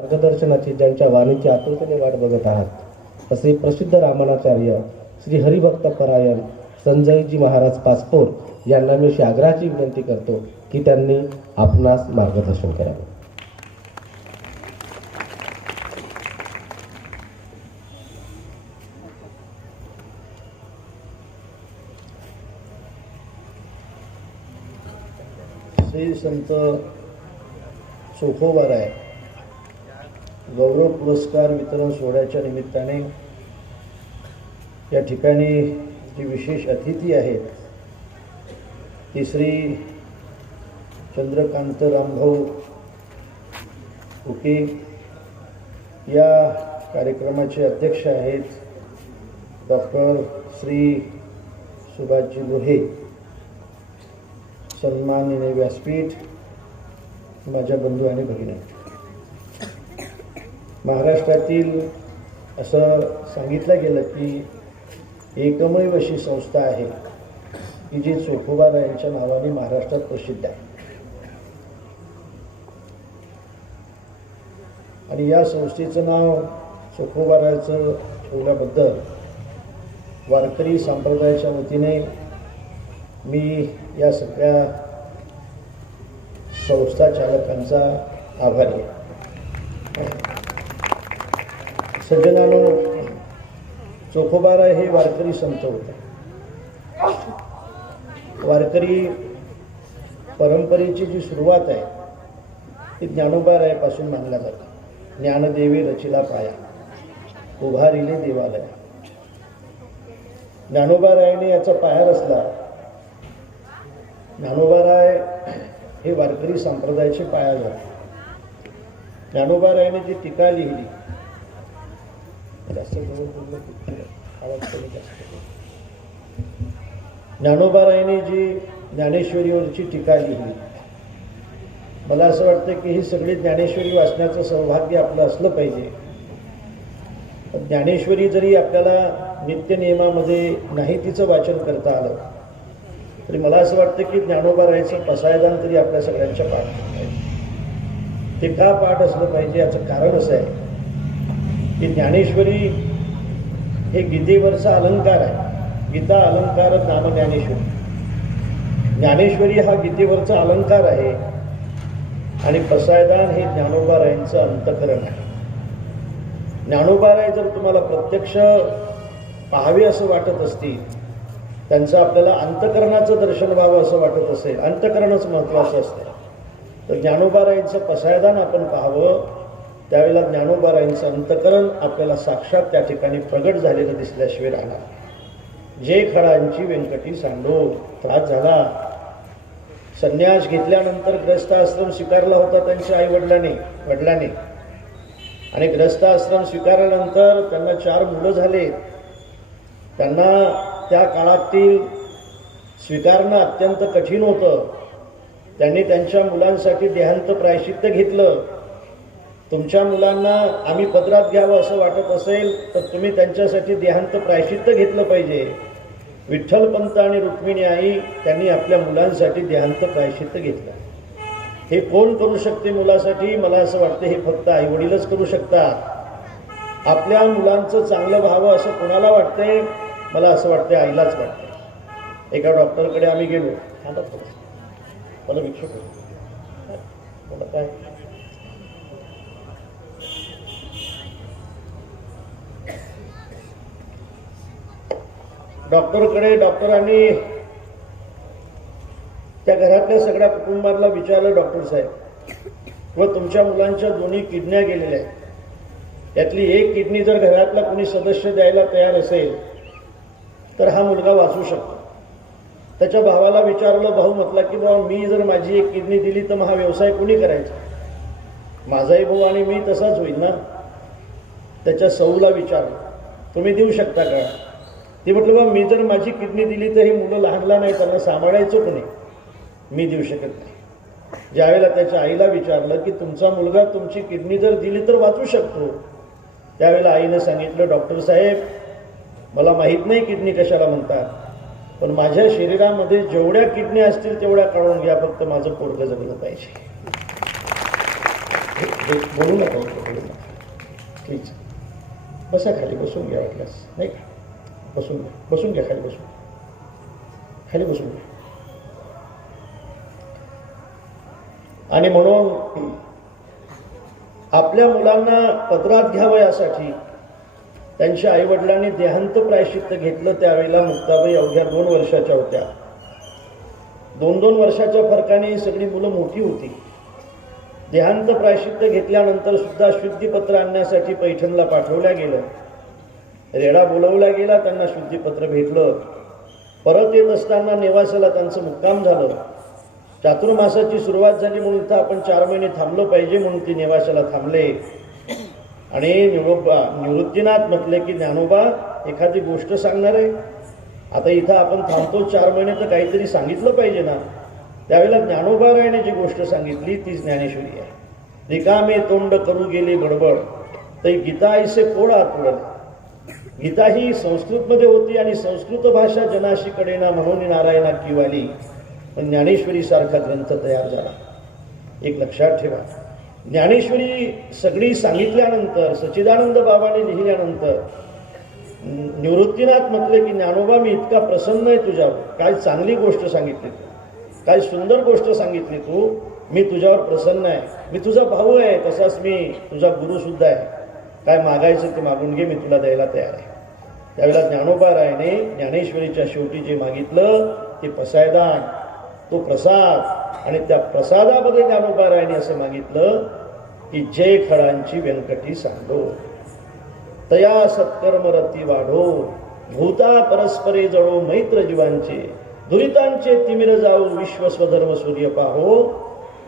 मार्गदर्शनाची ज्यांच्या वाणीची आतुरतेने वाट बघत आहात असे प्रसिद्ध रामानाचार्य श्री हरिभक्त परायण संजयजी महाराज पासपोर यांना मी अशी आग्रहाची विनंती करतो की त्यांनी आपणास मार्गदर्शन करावे श्री संत चोखोबाराय गौरव पुरस्कार वितरण सोहळ्याच्या निमित्ताने या ठिकाणी जी विशेष अतिथी आहेत ती श्री चंद्रकांत रामभाऊ उके या कार्यक्रमाचे अध्यक्ष आहेत डॉक्टर श्री सुभाषजी लोहे. सन्माननीय व्यासपीठ माझ्या बंधू आणि भगिनी. महाराष्ट्रातील असं सांगितलं गेलं की एकमेव अशी संस्था आहे की जी चोखोबार यांच्या नावाने महाराष्ट्रात प्रसिद्ध आहे. आणि या संस्थेचं नाव चोखोबाराचं ठेवल्याबद्दल वारकरी संप्रदायाच्या वतीने मी या सगळ्या संस्था चालकांचा आभारी आहे. सज्जनानो चोखोबारा हे वारकरी संत होते. वारकरी परंपरेची जी सुरुवात आहे ती ज्ञानोबारायापासून मानला जाते. ज्ञानदेवी रचिला पाया उभारिले देवालय. ज्ञानोबारायाने याचा पाया रचला. ज्ञानोबाराय हे वारकरी संप्रदायाचे पाया झाले. ज्ञानोबारायाने जी टीका लिहिली जास्त जवळ बोललं आवाज कमी जास्त जी ज्ञानेश्वरीवरची टीका लिहिली. मला असं वाटतं की ही सगळी ज्ञानेश्वरी वाचण्याचं सौभाग्य आपलं असलं पाहिजे. ज्ञानेश्वरी जरी आपल्याला नित्यनियमामध्ये नाही तिचं वाचन करता आलं तरी मला असं वाटतं की ज्ञानोबा राहायचं पसायदान तरी आपल्या सगळ्यांच्या पाठ पाहिजे ते का पाठ असलं पाहिजे याचं कारण असं आहे. की ज्ञानेश्वरी हे गीतेवरचा अलंकार आहे. गीता अलंकार नाम ज्ञानेश्वरी. ज्ञानेश्वरी हा गीतेवरचा अलंकार आहे आणि पसायदान हे ज्ञानोबारायांचं अंतकरण आहे. ज्ञानोबाराय जर तुम्हाला प्रत्यक्ष पाहावे असं वाटत असतील त्यांचं आपल्याला अंतकरणाचं दर्शन व्हावं असं वाटत असेल अंतकरणच महत्त्वाचं असतं. तर ज्ञानोबारायांचं पसायदान आपण पाहावं त्यावेळेला ज्ञानोबारायांचं अंतकरण आपल्याला साक्षात त्या ठिकाणी प्रगट झालेलं दिसल्याशिवाय राहणार जे खडांची व्यंकटी सांडो त्रास झाला. संन्यास घेतल्यानंतर ग्रस्ताश्रम स्वीकारला होता त्यांच्या आई वडिलांनी वडिलांनी. आणि ग्रस्ताश्रम स्वीकारल्यानंतर त्यांना चार मुलं झाले. त्यांना त्या काळातील स्वीकारणं अत्यंत कठीण होतं. त्यांनी त्यांच्या मुलांसाठी देहांत प्रायश्चित्त घेतलं. तुमच्या मुलांना आम्ही पदरात घ्यावं असं वाटत असेल तर तुम्ही त्यांच्यासाठी देहांत प्रायश्चित्त घेतलं पाहिजे. विठ्ठलपंत आणि रुक्मिणी आई त्यांनी आपल्या मुलांसाठी देहांत प्रायश्चित्त घेतलं. हे कोण करू शकते मुलासाठी? मला असं वाटतं हे फक्त आईवडीलच करू शकतात. आपल्या मुलांचं चांगलं व्हावं असं कोणाला वाटतंय? मला असं वाटतंय आईलाच वाटतं एका डॉक्टरकडे आम्ही गेलो. मला भिक्षक मला काय? डॉक्टरकडे डॉक्टरांनी त्या घरातल्या सगळ्या कुटुंबाला विचारलं डॉक्टर साहेब. व तुमच्या मुलांच्या दोन्ही किडन्या गेलेल्या आहेत. त्यातली एक किडनी जर घरातला कोणी सदस्य द्यायला तयार असेल तर हा मुलगा वाचू शकतो. त्याच्या भावाला विचारलं भाऊ म्हटला की बाबा मी जर माझी एक किडनी दिली तर मग हा व्यवसाय कोणी करायचा? माझाही भाऊ आणि मी तसाच होईल ना. त्याच्या सऊला विचारलं तुम्ही देऊ शकता का? ते म्हटलं बा मी जर माझी किडनी दिली तर ही मुलं लहान लहान आहे त्यांना सांभाळायचं कोणी? मी देऊ शकत नाही. ज्यावेळेला त्याच्या आईला विचारलं की तुमचा मुलगा तुमची किडनी जर दिली तर वाचू शकतो. त्यावेळेला आईनं सांगितलं डॉक्टर साहेब मला माहीत नाही किडनी कशाला म्हणतात पण माझ्या शरीरामध्ये जेवढ्या किडनी असतील तेवढ्या काढून घ्या फक्त माझं पोरगं जगलं पाहिजे. बोलू हे बोलू नका बसा खाली बसून घ्या वाटल्यास नाही का? बसून घ्या. बसून घ्या खाली बसून. खाली बसून घ्या. आणि म्हणून आपल्या मुलांना पदरात घ्यावं यासाठी त्यांच्या आईवडिलांनी देहांत प्रायश्चित्त घेतलं त्यावेळेला मुक्ताबाई अवघ्या दोन वर्षाच्या होत्या. दोन दोन वर्षाच्या फरकाने सगळी मुलं मोठी होती. देहांत प्रायश्चित्त घेतल्यानंतर सुद्धा शुद्धीपत्र आणण्यासाठी पैठणला पाठवल्या गेलं. रेडा बोलवला गेला त्यांना शुद्धीपत्र भेटलं. परत येत असताना नेवासाला त्यांचं मुक्काम झालं. चातुर्मासाची सुरुवात झाली म्हणून इथं आपण चार महिने थांबलो पाहिजे म्हणून ती नेवाशाला थांबले. आणि निरोबा निवृत्तीनाथ म्हटले की ज्ञानोबा एखादी गोष्ट सांगणार आहे? आता इथं आपण थांबतो चार महिने तर काहीतरी सांगितलं पाहिजे ना. त्यावेळेला ज्ञानोबा रायने जी गोष्ट सांगितली ती ज्ञानेश्वरी आहे. रिकामे तोंड करू गेले बडबड तर गीता ऐसे कोडा आतुरल गीता ही संस्कृतमध्ये होती आणि संस्कृत भाषा जनाशी कडेना म्हणून नारायणा किवाली. पण ज्ञानेश्वरी सारखा ग्रंथ तयार झाला. एक लक्षात ठेवा. ज्ञानेश्वरी सगळी सांगितल्यानंतर सच्चिदानंद बाबाने लिहिल्यानंतर निवृत्तीनाथ म्हटले की ज्ञानोबा मी इतका प्रसन्न आहे तुझ्यावर. काय चांगली गोष्ट सांगितली तू. काय सुंदर गोष्ट सांगितली तू. मी तुझ्यावर प्रसन्न आहे. मी तुझा भाऊ आहे. तसाच मी तुझा गुरुसुद्धा आहे. काय मागायचं ते मागून घे. मी तुला द्यायला तयार आहे. त्यावेळेला ज्ञानोबा रायने ज्ञानेश्वरीच्या शेवटी जे मागितलं ते पसायदान तो प्रसाद. आणि त्या प्रसादामध्ये ज्ञानोबा रायने असं मागितलं की जय खळांची व्यंकटी सांडो तया सत्कर्मरती वाढो. भूता परस्परे जळो मैत्र जीवांचे दुरितांचे तिमिर जाऊ विश्व स्वधर्म सूर्य पाहो.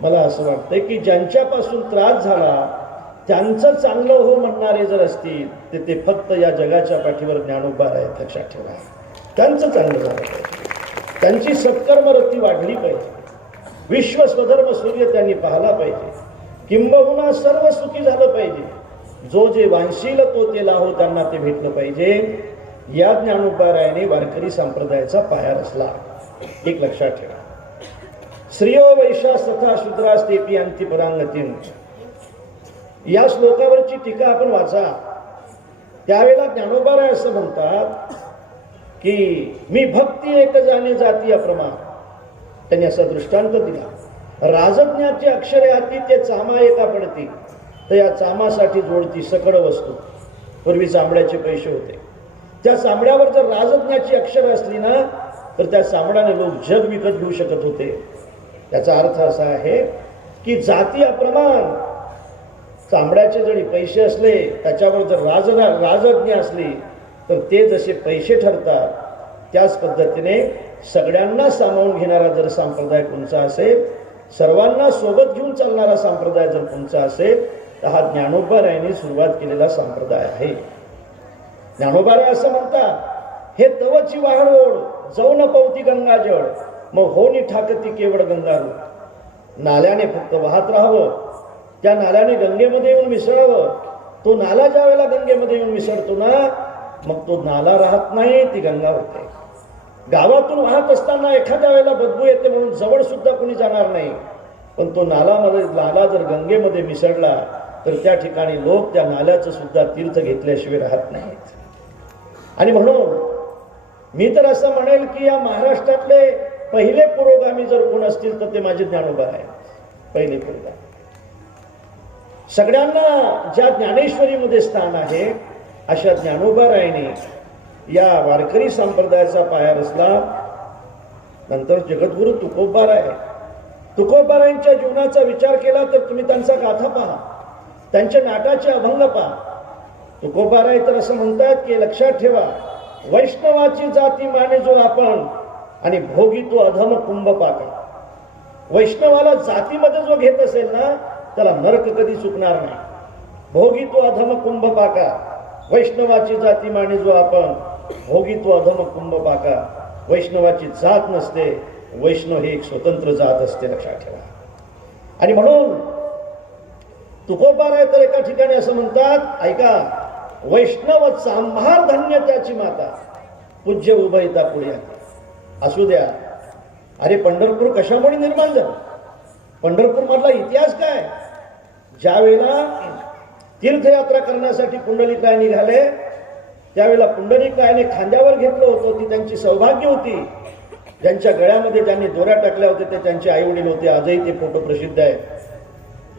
मला असं वाटतंय की ज्यांच्यापासून त्रास झाला त्यांचं चांगलं हो म्हणणारे जर असतील तर ते फक्त या जगाच्या पाठीवर ज्ञानोबा आहेत लक्षात ठेवा. त्यांचं चांगलं झालं पाहिजे. त्यांची सत्कर्मरती वाढली पाहिजे. विश्व स्वधर्म सूर्य त्यांनी पाहला पाहिजे. किंबहुना सर्व सुखी झालं पाहिजे. जो जे वांशील तो ते लाहो त्यांना ते भेटलं पाहिजे. या ज्ञानोपारायाने वारकरी संप्रदायाचा पाया रचला. एक लक्षात ठेवा. स्त्रियो वैशास तथा शूद्रास तेपी या श्लोकावरची टीका आपण वाचा. त्यावेळेला ज्ञानोबाराय असं म्हणतात की मी भक्ती एक जाणे जाती अप्रमाण त्यांनी असा दृष्टांत दिला. राजज्ञाची अक्षरे हाती ते चामा एका पडती तर या चामासाठी जोडती सकड वस्तू. पूर्वी चांबड्याचे पैसे होते. त्या चांबड्यावर जर राजज्ञाची अक्षर असली ना तर त्या चांबड्याने लोक जग विकत घेऊ शकत होते. त्याचा अर्थ असा आहे की जाती अप्रमाण चांबड्याचे जरी पैसे असले त्याच्यावर जर राज राजज्ञ असली तर ते जसे पैसे ठरतात त्याच पद्धतीने सगळ्यांना सामावून घेणारा जर संप्रदाय कोणचा असेल सर्वांना सोबत घेऊन चालणारा संप्रदाय जर कोणचा असेल तर हा ज्ञानोबा रायने सुरुवात केलेला संप्रदाय आहे. ज्ञानोबा राय असं म्हणतात हे तवची वाहनोड जाऊ न पवती गंगाजळ मग होनी ठाकती केवळ गंगारू नाल्याने फक्त वाहत राहावं त्या नाल्याने गंगेमध्ये येऊन मिसळावं तो नाला ज्या वेळेला गंगेमध्ये येऊन मिसळतो ना मग तो नाला राहत नाही ती गंगा होते. गावातून वाहत असताना एखाद्या वेळेला बदबू येते म्हणून जवळ सुद्धा कुणी जाणार नाही. पण तो नालामध्ये नाला जर गंगेमध्ये मिसळला तर त्या ठिकाणी लोक त्या नाल्याचं सुद्धा तीर्थ घेतल्याशिवाय राहत नाहीत. आणि म्हणून मी तर असं म्हणेल की या महाराष्ट्रातले पहिले पुरोगामी जर कोण असतील तर ते माझे ज्ञानोबा आहेत. पहिले पुरोगामी. सगळ्यांना ज्या ज्ञानेश्वरीमध्ये स्थान आहे अशा ज्ञानोबारायने या वारकरी संप्रदायाचा पाया रचला. नंतर जगद्गुरु तुकोबा तुकोबारायांच्या जीवनाचा विचार केला तर तुम्ही त्यांचा गाथा पहा. त्यांच्या नाटाचे अभंग पहा. तुकोबाराय तर असं म्हणतात की लक्षात ठेवा वैष्णवाची जाती माने जो आपण आणि भोगी तो अधम कुंभ पाक वैष्णवाला जातीमध्ये जो घेत असेल ना त्याला नरक कधी चुकणार नाही. भोगी तो अधम कुंभ पाका वैष्णवाची जाती माने जो आपण. भोगी तो अधम कुंभ पाका वैष्णवाची जात नसते वैष्णव ही एक स्वतंत्र जात असते लक्षात ठेवा. आणि म्हणून तुकोबार आहे तर एका ठिकाणी असं म्हणतात ऐका वैष्णव चांभार धन्य त्याची माता. पूज्य उभयता पुढे असू द्या. अरे पंढरपूर कशामुळे निर्माण झालं? पंढरपूर मधला इतिहास काय? ज्या वेळेला तीर्थयात्रा करण्यासाठी पुंडलिक राय निघाले त्यावेळेला पुंडलिक रायने खांद्यावर घेतलं होतं ती त्यांची सौभाग्य होती. ज्यांच्या गळ्यामध्ये ज्यांनी दोऱ्या टाकल्या होत्या ते त्यांचे आई वडील होते. आजही ते फोटो प्रसिद्ध आहेत.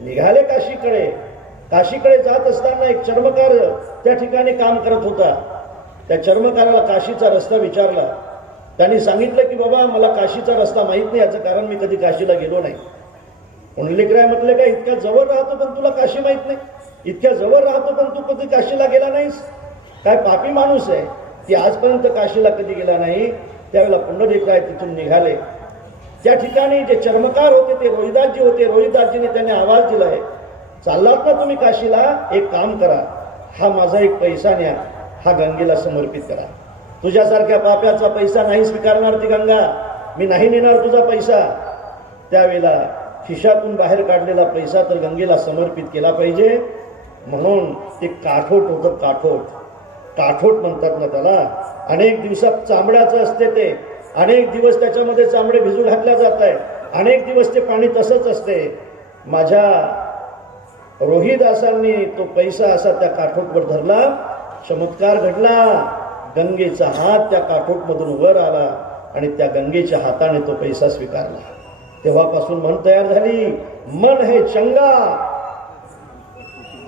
निघाले काशीकडे. काशीकडे जात असताना एक चर्मकार त्या ठिकाणी काम करत होता. त्या चर्मकाराला काशीचा रस्ता विचारला. त्यांनी सांगितलं की बाबा मला काशीचा रस्ता माहीत नाही याचं कारण मी कधी काशीला गेलो नाही. पुंडलिकराय म्हटलं काय इतक्या जवळ राहतो पण तुला काशी माहीत नाही. इतक्या जवळ राहतो पण तू कधी काशीला गेला नाहीस. काय पापी माणूस आहे. ती आजपर्यंत काशीला कधी गेला नाही. त्यावेळेला पुंडलिकराय तिथून निघाले. त्या ठिकाणी जे चर्मकार होते ते रोहिदासजी होते. रोहिदासजीने त्यांनी आवाज दिला आहे चाललात ना तुम्ही काशीला? एक काम करा. हा माझा एक पैसा न्या. हा गंगेला समर्पित करा. तुझ्यासारख्या पाप्याचा पैसा नाही स्वीकारणार ती गंगा. मी नाही नेणार तुझा पैसा. त्यावेळेला खिशातून बाहेर काढलेला पैसा तर गंगेला समर्पित केला पाहिजे. म्हणून ते काठोट होतं काठोट. काठोट म्हणतात ना त्याला. अनेक दिवसात चांबड्याचं असते ते. अनेक दिवस त्याच्यामध्ये चांबडे भिजू घातल्या जात आहे अनेक दिवस ते पाणी तसंच असते. माझ्या रोहिदासांनी तो पैसा असा त्या काठोटवर धरला. चमत्कार घडला. गंगेचा हात त्या काठोटमधून वर आला आणि त्या गंगेच्या हाताने तो पैसा स्वीकारला. तेव्हापासून मन तयार झाली. मन हे चंगा.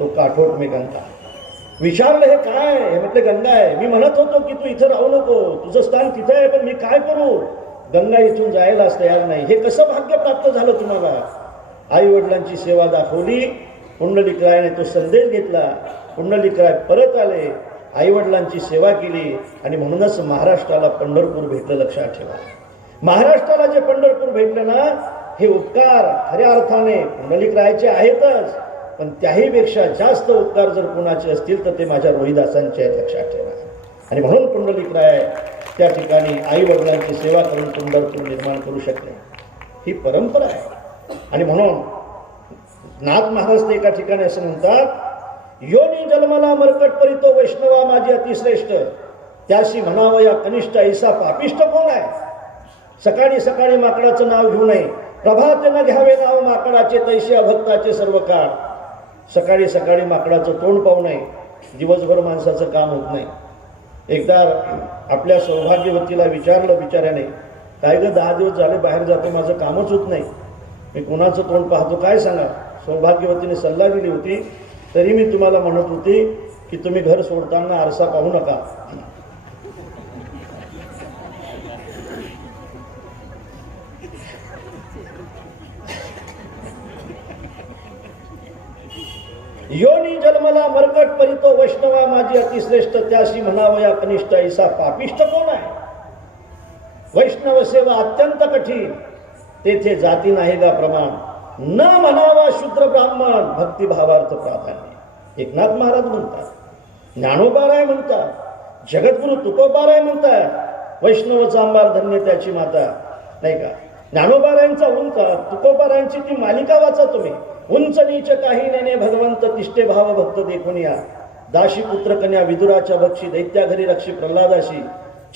तो काठोट मी गंगा. विचारलं हे काय? हे म्हटलं गंगा आहे. मी म्हणत होतो की तू इथं राहू नको. तुझं स्थान तिथं आहे पण मी काय करू? गंगा इथून जायलाच तयार नाही. हे कसं भाग्य प्राप्त झालं तुम्हाला? आई वडिलांची सेवा दाखवली. पुंडलिकरायने तो संदेश घेतला. पुंडलिकराय परत आले. आई वडिलांची सेवा केली. आणि म्हणूनच महाराष्ट्राला पंढरपूर भेटलं लक्षात ठेवा. महाराष्ट्राला जे पंढरपूर भेटलं ना हे उपकार खऱ्या अर्थाने पुंडलिक राहायचे आहेतच. पण त्याहीपेक्षा जास्त उपकार जर कोणाचे असतील तर ते माझ्या रोहिदासांचे आहेत लक्षात ठेवा आणि म्हणून पुंडलिक राय त्या ठिकाणी आई वडिलांची सेवा करून पंढरपूर निर्माण करू शकले. ही परंपरा आहे. आणि म्हणून नाथ महाराज ते एका ठिकाणी असं म्हणतात योनी जन्मला मरकट परितो वैष्णवा माझी अतिश्रेष्ठ. त्याशी म्हणावं या कनिष्ठ ऐसा पापिष्ट कोण आहे? सकाळी सकाळी माकडाचं नाव घेऊ नये. प्रभात न घ्यावे नाव माकडाचे तैसे अभक्ताचे सर्व काळ. सकाळी सकाळी माकडाचं तोंड पाहू नये. दिवसभर माणसाचं काम होत नाही. एकदा आपल्या सौभाग्यवतीला विचारलं बिचाऱ्याने काय गं दहा दिवस झाले बाहेर जातो माझं कामच होत नाही. मी कोणाचं तोंड पाहतो काय सांगा सौभाग्यवतीने सल्ला दिली होती. तरी मी तुम्हाला म्हणत होती की तुम्ही घर सोडताना आरसा पाहू नका. योनी जन्मला मरकट परितो वैष्णवा माझी अतिश्रेष्ठ त्याशी म्हणावया कनिष्ठ ऐसा पापिष्ट कोण आहे? वैष्णव सेवा अत्यंत कठीण तेथे जाती नाही का प्रमाण? न म्हणावा शूद्र ब्राह्मण भक्तिभावार्थ प्राधान्य. एकनाथ महाराज म्हणतात ज्ञानोबाराय म्हणतात जगद्गुरु तुकोबाराय म्हणतात वैष्णव चांबार धन्य त्याची माता नाही का? ज्ञानोबारायांचा उंच तुकोबारायांची ती मालिका वाचा तुम्ही. उंच नीच काही नेने भगवंत तिष्ठे भाव भक्त देखून या. दाशी पुत्र कन्या विदुराच्या बक्षी दैत्या घरी रक्षी प्रल्हादाशी.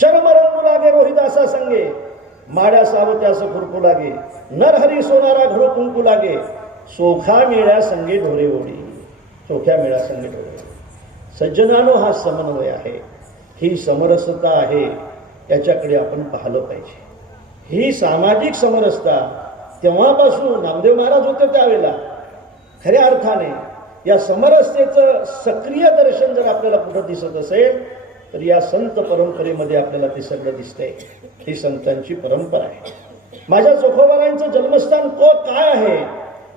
चर्म रंगू लागे रोहिदासा संगे. माड्या सावत्यास खुरकू लागे. नरहरी सोनारा घरो कुंकू लागे. सोखा मेळ्या संगे ढोरे ओढी. चोख्या मेळ्या संगे ढोरे सज्जनानो हा समन्वय आहे. ही समरसता आहे. याच्याकडे आपण पाहिलं पाहिजे. ही सामाजिक समरसता तेव्हापासून नामदेव महाराज होते त्यावेळेला. खऱ्या अर्थाने या समरसतेचं सक्रिय दर्शन जर आपल्याला कुठं दिसत असेल तर या संत परंपरेमध्ये आपल्याला ते सगळं दिसतंय. ही संतांची परंपरा आहे. माझ्या चोखोबारायांचं जन्मस्थान को काय आहे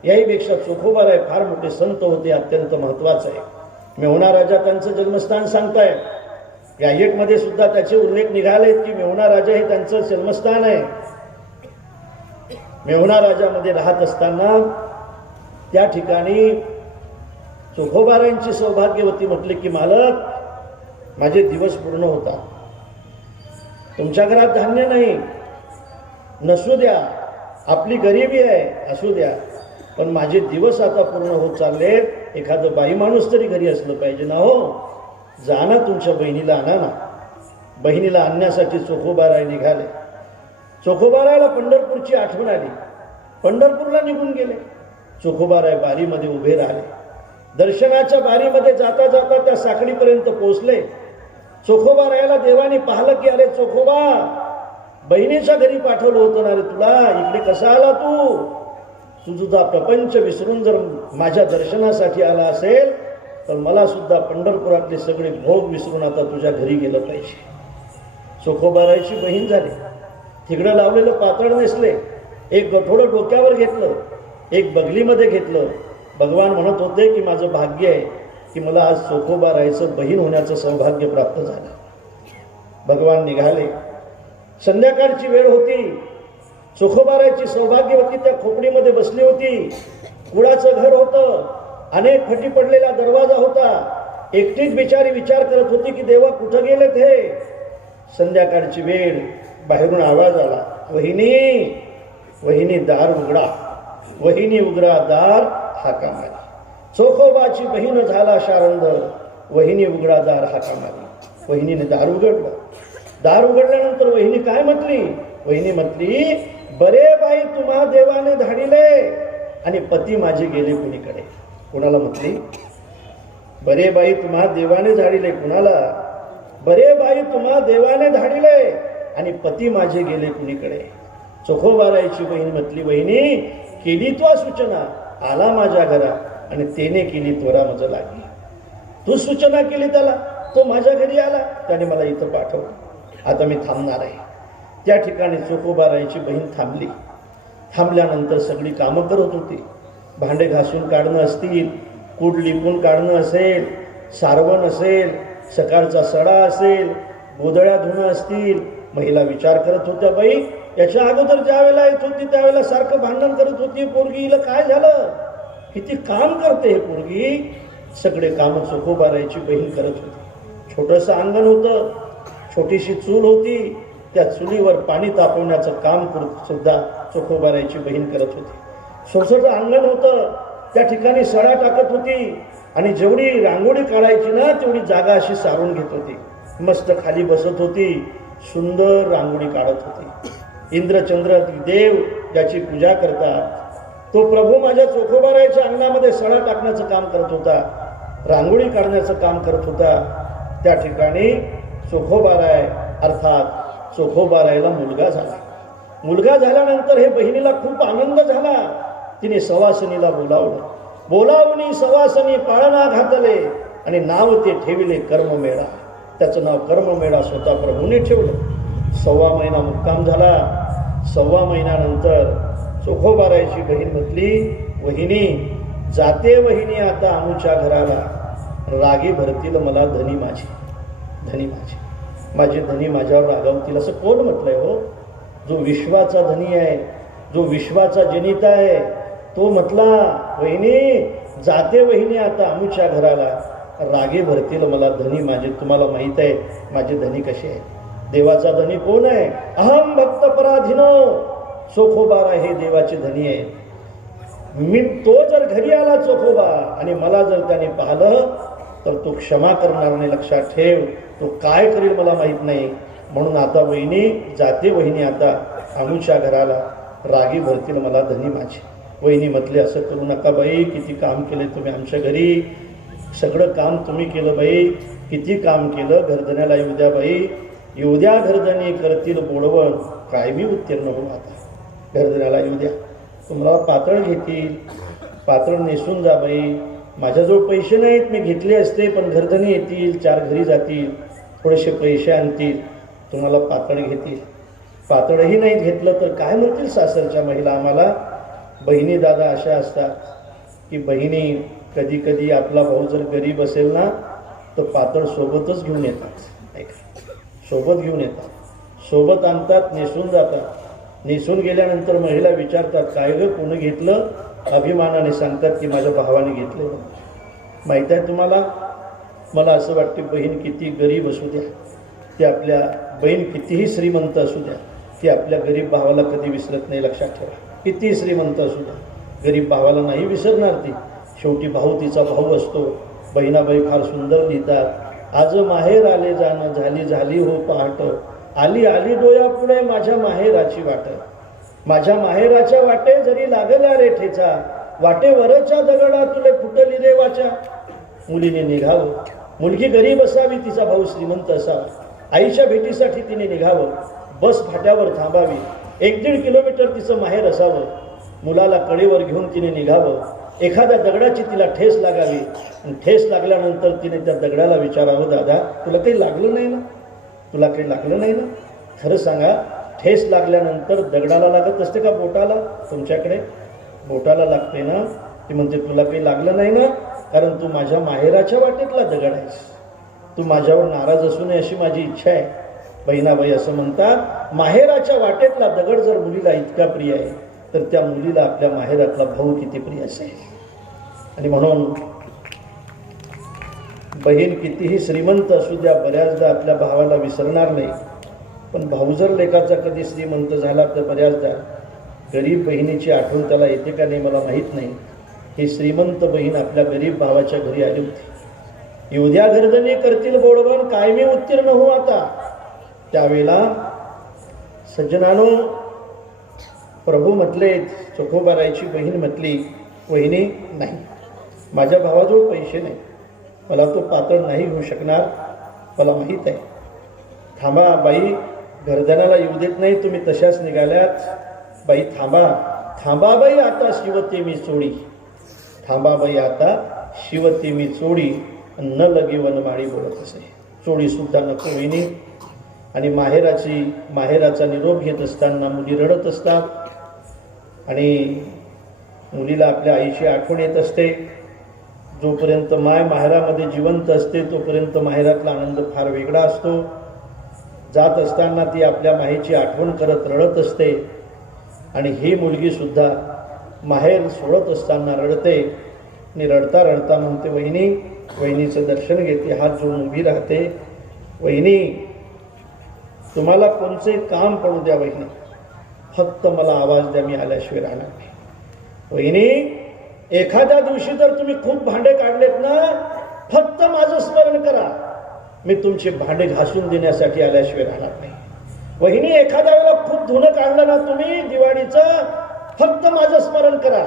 याहीपेक्षा चोखोबाराय फार मोठे संत होते अत्यंत महत्वाचं आहे. मेहुणा राजा त्यांचं जन्मस्थान सांगतायत गॅजेटमध्ये सुद्धा त्याचे उल्लेख निघालेत की मेहुणा राजा हे त्यांचं जन्मस्थान आहे. मेहुणा राजामध्ये राहत असताना त्या ठिकाणी चोखोबारांची सौभाग्यवती म्हटले की मालक माझे दिवस पूर्ण होता तुमच्या घरात धान्य नाही. नसू द्या. आपली गरिबी आहे. असू द्या. पण माझे दिवस आता पूर्ण होत चाललेत एखादं बाई माणूस तरी घरी असलं पाहिजे ना हो. जा ना तुमच्या बहिणीला आणा ना. बहिणीला आणण्यासाठी चोखोबाराय निघाले. चोखोबाराला पंढरपूरची आठवण आली. पंढरपूरला निघून गेले. चोखोबाराय बारीमध्ये उभे राहिले. दर्शनाच्या बारीमध्ये जाता जाता त्या साखळीपर्यंत पोहोचले. चोखोबारायला देवाने पाहिलं की अरे चोखोबा बहिणीच्या घरी पाठवलं होतं ना रे तुला. इकडे कसा आला तू? तू तुझा प्रपंच विसरून जर माझ्या दर्शनासाठी आला असेल तर मला सुद्धा पंढरपुरातले सगळे भोग विसरून आता तुझ्या घरी गेलं पाहिजे. चोखोबारायची बहीण झाली. तिकडं लावलेलं पातळ नेसले. एक गठोडं डोक्यावर घेतलं. एक बगलीमध्ये घेतलं. भगवान म्हणत होते की माझं भाग्य आहे की मला आज चोखोबा राहायचं बहीण होण्याचं सौभाग्य प्राप्त झालं. भगवान निघाले. संध्याकाळची वेळ होती. चोखोबारायची सौभाग्यवती त्या खोपडीमध्ये बसली होती. कुळाचं घर होतं. अनेक फटी पडलेला दरवाजा होता. एकटीच बिचारी विचार करत होती की देवा कुठं गेलेत हे? संध्याकाळची वेळ. बाहेरून आवाज आला वहिनी वहिनी दार उघडा. वहिनी उघडा दार हाका मारी चोखोबाची बहीण झाला शारंद वहिनी उघडा दार हाका मारी वहिनीने दार उघडलं. दार उघडल्यानंतर वहिनी काय म्हटली? वहिनी म्हटली बरे बाई तुम्हा देवाने धाडिले. आणि पती माझे गेले कुणीकडे? कुणाला म्हटली? बरे बाई तुम्हा देवाने झाडिले कुणाला? बरे बाई तुम्हा देवाने धाडिले. आणि पती माझे गेले कुणीकडे? चोखोबारायची बहीण म्हटली बहिणी केली तो सूचना? आला माझ्या घरात. आणि तेने केली त्वरा माझं लागली तू सूचना केली त्याला? तो माझ्या घरी आला? त्याने मला इथं पाठवलं. आता मी थांबणार आहे. त्या ठिकाणी चोखोबारायची बहीण थांबली. थांबल्यानंतर सगळी कामं करत होती. भांडे घासून काढणं असतील कूड लिपून काढणं असेल सारवण असेल सकाळचा सडा असेल गोदळ्या धुणं असतील महिला विचार करत होत्या बाई याच्या अगोदर ज्या वेळेला येत होती त्यावेळेला सारखं भांडण करत होती पोरगी हिला काय झालं? किती काम करते हे पोरगी? सगळे कामं चोखोबारायची बहीण करत होती. छोटंसं अंगण होतं छोटीशी चूल होती त्या चुलीवर पाणी तापवण्याचं काम करत सुद्धा चोखोबारायची बहीण करत होती. छोटंसं अंगण होतं त्या ठिकाणी सडा टाकत होती आणि जेवढी रांगोळी काढायची ना तेवढी जागा अशी सारून घेत होती. मस्त खाली बसत होती सुंदर रांगोळी काढत होती. इंद्रचंद्र देव ज्याची पूजा करतात. तो प्रभू माझ्या चोखोबारायच्या अंगणामध्ये सडा टाकण्याचं काम करत होता. रांगोळी काढण्याचं काम करत होता. त्या ठिकाणी चोखोबाराय अर्थात चोखोबारायला मुलगा झाला. मुलगा झाल्यानंतर हे बहिणीला खूप आनंद झाला. तिने सवासनीला बोलावलं. बोलावणी सवासनी पाळणा घातले आणि नाव ते ठेविले कर्ममेळा. त्याचं नाव कर्ममेळा स्वतः प्रभूने ठेवलं. सव्वा महिना मुक्काम झाला. सव्वा महिन्यानंतर चोखोबारायची बहीण म्हटली वहिनी जाते वहिनी आता आमूच्या घराला. रागी भरतील मला धनी माझी. धनी माझी. माझी धनी माझ्यावर रागावतील असं कोण म्हटलंय हो? जो विश्वाचा धनी आहे जो विश्वाचा जनिता आहे तो म्हटला वहिनी जाते वहिनी आता आमूच्या घराला. रागे भरतील मला धनी माझे तुम्हाला माहीत आहे माझे धनी कसे आहे देवाचा धनी कोण आहे? अहम भक्त पराधीनो चोखोबारा हे देवाचे धनी आहे मी तो जर घरी आला चोखोबा आणि मला जर त्याने पाहिलं तर तो क्षमा करणार नाही लक्षात ठेव तो काय करेल मला माहीत नाही. म्हणून आता वहिनी जाते वहिनी आता आमूच्या घराला रागी भरतील मला धनी माझी. वहिनी म्हटले असं करू नका बाई किती काम केले तुम्ही आमच्या घरी. सगळं काम तुम्ही केलं बाई. किती काम केलं? घरधण्याला येऊ द्या बाई. येऊ द्या घरधणी करतील बोडवण. कायमी उत्तीर्ण होऊ आता. घरधण्याला येऊ द्या. तुम्हाला पातळ घेतील. पातळ नेसून जा बाई. माझ्याजवळ पैसे नाहीत. मी घेतले असते पण घरधणी येतील. चार घरी जातील. थोडेसे पैसे आणतील. तुम्हाला पातळ घेतील. पातळही नाही घेतलं तर काय म्हणतील सासरच्या महिला आम्हाला? बहिणी दादा अशा असतात की बहिणी कधी कधी आपला भाऊ जर गरीब असेल ना तर पातळ सोबतच घेऊन येतात. नाही का सोबत घेऊन येतात. सोबत आणतात नेसून जातात. नेसून गेल्यानंतर महिला विचारतात काय गं कोणी घेतलं? अभिमानाने सांगतात की माझ्या भावाने घेतलं. माहीत आहे तुम्हाला? मला असं वाटते बहीण किती गरीब असू द्या. ती आपल्या बहीण कितीही श्रीमंत असू द्या. ती आपल्या गरीब भावाला कधी विसरत नाही लक्षात ठेवा. कितीही श्रीमंत असू द्या. गरीब भावाला नाही विसरणार ती. शेवटी भाऊ तिचा भाऊ असतो. बहिणाबाई फार सुंदर लिहितात आज माहेर आले जाणं झाली झाली हो पहाट. आली आली डोळ्यापुढे माझ्या माहेराची वाट. माझ्या माहेराच्या वाटे जरी लागला रे ठेचा वाटेवरच्या दगडा तुले फुटली देवाच्या. मुलीने निघावं. मुलगी गरीब असावी तिचा भाऊ श्रीमंत असावा आईच्या भेटीसाठी तिने निघावं. बस फाट्यावर थांबावी. एक दीड किलोमीटर तिचं माहेर असावं. मुलाला कडेवर घेऊन तिने निघावं. एखाद्या दगडाची तिला ठेस लागावी. आणि ठेस लागल्यानंतर तिने त्या दगडाला विचारावं दादा तुला काही लागलं नाही ना? तुला काही लागलं नाही ना? खरं सांगा ठेस लागल्यानंतर दगडाला लागत असते का बोटाला? तुमच्याकडे बोटाला लागते ना? ती म्हणते तुला काही लागलं नाही ना? कारण तू माझ्या माहेराच्या वाटेतला दगड आहेस. तू माझ्यावर नाराज असू नये अशी माझी इच्छा आहे. बहिणाबाई असं म्हणतात माहेराच्या वाटेतला दगड जर मुलीला इतका प्रिय आहे तर त्या मुलीला आपल्या माहेरातला भाऊ किती प्रिय असेल. आणि म्हणून बहीण कितीही श्रीमंत असू द्या बऱ्याचदा आपल्या भावाला विसरणार नाही. पण भाऊ जर लेखाचा कधी श्रीमंत झाला तर बऱ्याचदा गरीब बहिणीची आठवण त्याला येते का नाही मला माहीत नाही. ही श्रीमंत बहीण आपल्या गरीब भावाच्या घरी आली होती. युद्या गर्दने करतील बोडवण कायमी उत्तीर्ण हो आता? त्यावेळेला सज्जनानो प्रभू म्हटले चोखोबारायची बहीण म्हटली वहिनी नाही. माझ्या भावाजवळ पैसे नाही. मला तो पातळ नाही होऊ शकणार मला माहीत आहे. थांबा बाई गर्दनाला येऊ देत नाही तुम्ही तशाच निघाल्यात. बाई थांबा थांबा बाई आता शिवते मी चोडी थांबा बाई आता शिवते मी चोडी न लगे वनमाळी बोलत असे. चोडीसुद्धा नको विनी आणि माहेराची माहेराचा निरोप घेत असताना मुली रडत असतात. आणि मुलीला आपल्या आईची आठवण येत असते जोपर्यंत माय माहेरामध्ये जिवंत असते तोपर्यंत माहेरातला आनंद फार वेगळा असतो. जात असताना ती आपल्या माहेची आठवण करत रडत असते आणि ही मुलगीसुद्धा माहेर सोडत असताना रडते आणि रडता रडता म्हणते वहिनी वहिनीचं दर्शन घेते हात जोडून उभी राहते. वहिनी तुम्हाला कोणचे काम पडू द्या वहिनी. फक्त मला आवाज द्या मी आल्याशिवाय राहणार नाही. वहिनी एखाद्या दिवशी जर तुम्ही खूप भांडे काढलेत ना फक्त माझं स्मरण करा. मी तुमचे भांडे घासून देण्यासाठी आल्याशिवाय राहणार नाही. वहिनी एखाद्या वेळेला खूप धुणं काढलं ना तुम्ही दिवाळीचं फक्त माझं स्मरण करा.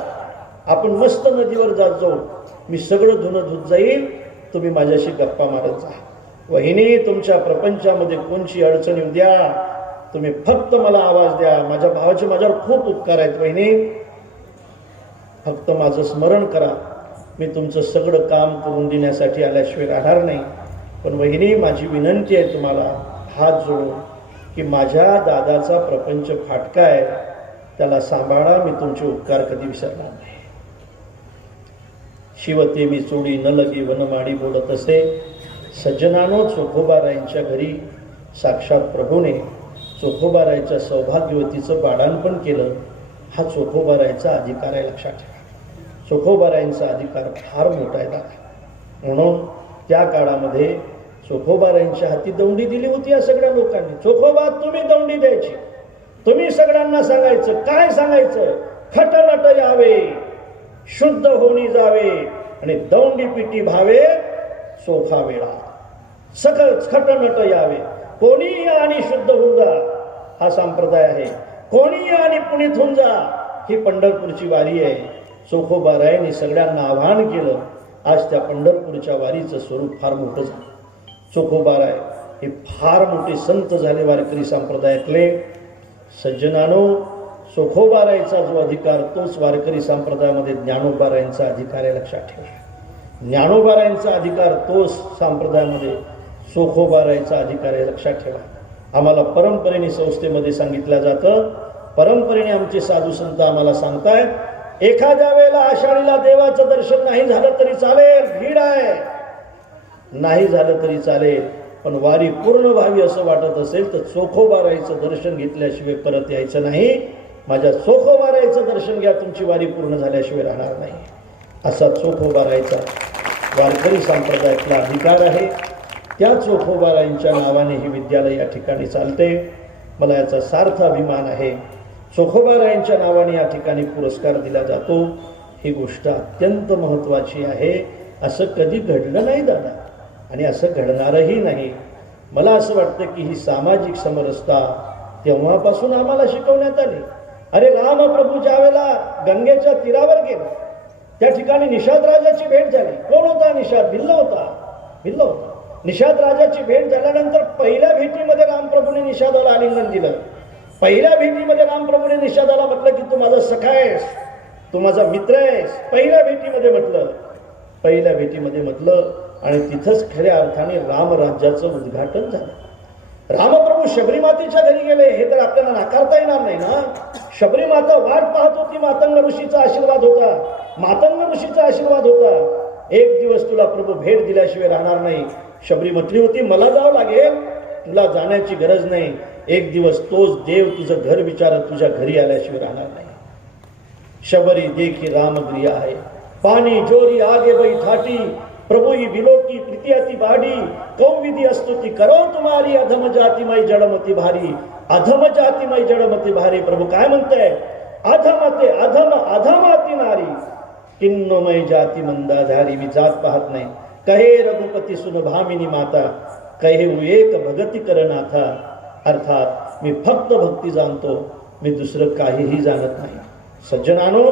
आपण मस्त नदीवर जात जाऊ. मी सगळं धुणं धुत जाईल. तुम्ही माझ्याशी गप्पा मारत जा. वहिनी तुमच्या प्रपंचामध्ये कोणची अडचण येऊ द्या. तुम्ही फक्त मला आवाज द्या. माझ्या भावाचे माझ्यावर खूप उपकार आहेत बहिणी फक्त माझं स्मरण करा. मी तुमचं सगळं काम करून देण्यासाठी आल्याशिवाय राहणार नाही. पण बहिणी माझी विनंती आहे तुम्हाला हात जोडून की माझ्या दादाचा प्रपंच फाटका आहे त्याला सांभाळा. मी तुमचे उपकार कधी विसरणार नाही. शिवते मी चोडी न लगी वनमाडी बोलत असे. सज्जनानो चोखोबारायांच्या घरी साक्षात प्रभूने चोखोबारायच्या सौभाग्यवतीचं बाडांपण केलं हा चोखोबारायचा अधिकार आहे लक्षात ठेवा. चोखोबारायांचा अधिकार फार मोठा आहे दादा. म्हणून त्या काळामध्ये चोखोबारायांच्या हाती दौंडी दिली होती या सगळ्या लोकांनी. चोखोबा तुम्ही दौंडी द्यायची. तुम्ही सगळ्यांना सांगायचं काय सांगायचं? खटनट यावे शुद्ध होणी जावे आणि दौंडी पिटी भावे चोखा वेळा सकल खटनट यावे. कोणीही आणि शुद्ध होऊन जा हा संप्रदाय आहे. कोणीही आणि पुणित होऊन जा ही पंढरपूरची वारी आहे. चोखोबारायांनी सगळ्यांना आवाहन केलं आज त्या पंढरपूरच्या वारीचं स्वरूप फार मोठं झालं. चोखोबाराय हे फार मोठे संत झाले वारकरी संप्रदायातले. सज्जनानो चोखोबारायचा जो अधिकार तोच वारकरी संप्रदायामध्ये ज्ञानोबारायांचा अधिकार आहे लक्षात ठेवा. ज्ञानोबारायांचा अधिकार तोच संप्रदायामध्ये चोखोबारायचा अधिकार आहे लक्षात ठेवा. आम्हाला परंपरेने संस्थेमध्ये सांगितलं जातं परंपरेने आमचे साधू संत आम्हाला सांगतायत एखाद्या वेळेला आषाढीला देवाचं दर्शन नाही झालं तरी चालेल भीड आहे. नाही झालं तरी चालेल पण वारी पूर्ण व्हावी असं वाटत असेल तर चोखोबारायचं दर्शन घेतल्याशिवाय परत यायचं नाही. माझ्या चोखोबारायचं दर्शन घ्या तुमची वारी पूर्ण झाल्याशिवाय राहणार नाही. असा चोखोबारायचा वारकरी संप्रदायातला अधिकार आहे. त्या चोखोबाराईंच्या नावाने ही विद्यालय या ठिकाणी चालते. मला याचा सार्थ अभिमान आहे. चोखोबारायांच्या नावाने या ठिकाणी पुरस्कार दिला जातो. ही गोष्ट अत्यंत महत्त्वाची आहे. असं कधी घडलं नाही दादा. आणि असं घडणारही नाही. मला असं वाटतं की ही सामाजिक समरसता तेव्हापासून आम्हाला शिकवण्यात आली. अरे रामप्रभू ज्यावेळेला गंगेच्या तीरावर गेले त्या ठिकाणी निषाद राजाची भेट झाली. कोण होता निषाद? भिल्ल होता. भिल्ल होता. निषाद राजाची भेट झाल्यानंतर पहिल्या भेटीमध्ये रामप्रभूने निषादाला आलिंगन दिलं. पहिल्या भेटीमध्ये रामप्रभूने निषादाला म्हटलं की तू माझा सखा आहेस. तू माझा मित्र आहेस. पहिल्या भेटीमध्ये म्हटलं. पहिल्या भेटीमध्ये म्हटलं आणि तिथंच खऱ्या अर्थाने रामराज्याचं उद्घाटन झालं. रामप्रभू शबरीमातेच्या घरी गेले. हे तर आपल्याला नाकारता येणार नाही ना? शबरीमाता वाट पाहत होती. मातंग ऋषीचा आशीर्वाद होता. मातंग ऋषीचा आशीर्वाद होता. एक दिवस तुला प्रभू भेट दिल्याशिवाय राहणार नाही. शबरी म्हटली होती मला जावं लागेल. तुला जाण्याची गरज नाही. एक दिवस तोच देव तुझं घर विचारत तुझ्या घरी आल्याशिवाय राहणार नाही. शबरी देखी रामग्रिया आहे. पाणी जोरी आगे बई ठाटी प्रभु ही बिलोकी प्रीतियाती बाडी कौ असतो ती करो तुम्हारी अधम जातिमय जडमती भारी. अधम जातिमय जडमती भारी. प्रभू काय म्हणताय? अधमते अधम अधमाती नारी. किन्नोमय जाती मंदाधारी मी जात पाहत नाही. कहे रघुपती सुन भामिनी माता कहे एक भगती करनाथा अर्थात मी फक्त भक्ती जाणतो मी दुसरं काहीही जाणत नाही। सज्जनानो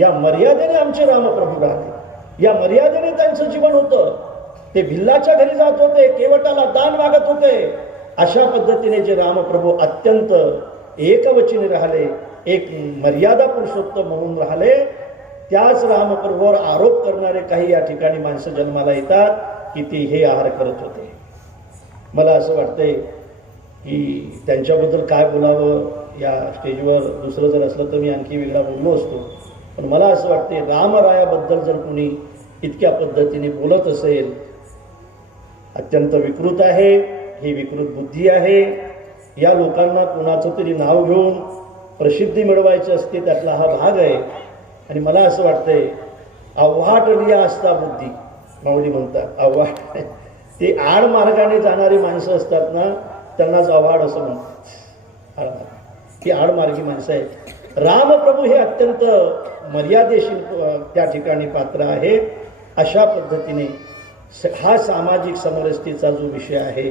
या मर्यादेने आमचे रामप्रभू राहते या मर्यादेने त्यांचं जीवन होतं। ते भिल्लाच्या घरी जात होते केवटाला दान मागत होते। अशा पद्धतीने जे रामप्रभू अत्यंत एकवचीने राहिले एक मर्यादा पुरुषोत्तम म्हणून राहिले त्याच रामप्रभूवर आरोप करणारे काही या ठिकाणी माणसं जन्माला येतात की ते हे आहार करत होते. मला असं वाटतंय की त्यांच्याबद्दल काय बोलावं या स्टेजवर दुसरं जर असलं तर मी आणखी वेगळा बोललो असतो. पण मला असं वाटते रामरायाबद्दल जर कुणी इतक्या पद्धतीने बोलत असेल अत्यंत विकृत आहे ही विकृत बुद्धी आहे. या लोकांना कोणाचं तरी नाव घेऊन प्रसिद्धी मिळवायची असते त्यातला हा भाग आहे. आणि मला असं वाटतंय आव्हाट लिया असता बुद्धी माऊली म्हणतात आव्हाट. ते आड मार्गाने जाणारी माणसं असतात ना त्यांनाच आव्हाड असं म्हणतात. आडमार्ग ही आडमार्गी माणसं आहेत. रामप्रभू हे अत्यंत मर्यादेशील त्या ठिकाणी पात्र आहे अशा पद्धतीने स हा सामाजिक समरसतेचा जो विषय आहे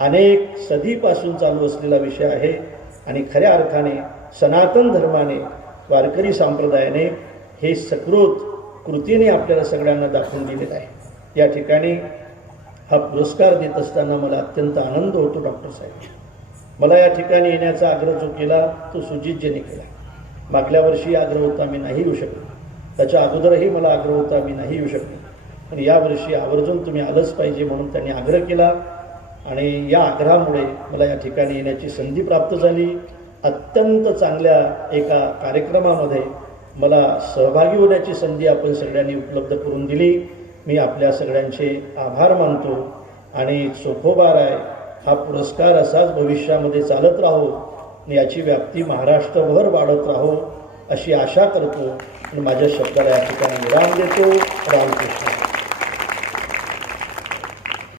अनेक सदीपासून चालू असलेला विषय आहे. आणि खऱ्या अर्थाने सनातन धर्माने वारकरी संप्रदायाने हे सकृत कृतीने आपल्याला सगळ्यांना दाखवून दिलेलं आहे. या ठिकाणी हा पुरस्कार देत असताना मला अत्यंत आनंद होतो डॉक्टर साहेब. मला या ठिकाणी येण्याचा आग्रह जो केला तो सुजितजीने केला. मागल्या वर्षी आग्रह होता मी नाही येऊ शकलो. त्याच्या अगोदरही मला आग्रह होता मी नाही येऊ शकलो. पण यावर्षी आवर्जून तुम्ही आलंच पाहिजे म्हणून त्यांनी आग्रह केला आणि या आग्रहामुळे मला या ठिकाणी येण्याची संधी प्राप्त झाली. अत्यंत चांगल्या एका कार्यक्रमामध्ये मला सहभागी होण्याची संधी आपण सगळ्यांनी उपलब्ध करून दिली. मी आपल्या सगळ्यांचे आभार मानतो. आणि चोखोबार आहे हा पुरस्कार असाच भविष्यामध्ये चालत राहो आणि याची व्याप्ती महाराष्ट्रभर वाढत राहो अशी आशा करतो. आणि माझ्या शब्दाला या ठिकाणी विराम देतो. रामकृष्ण.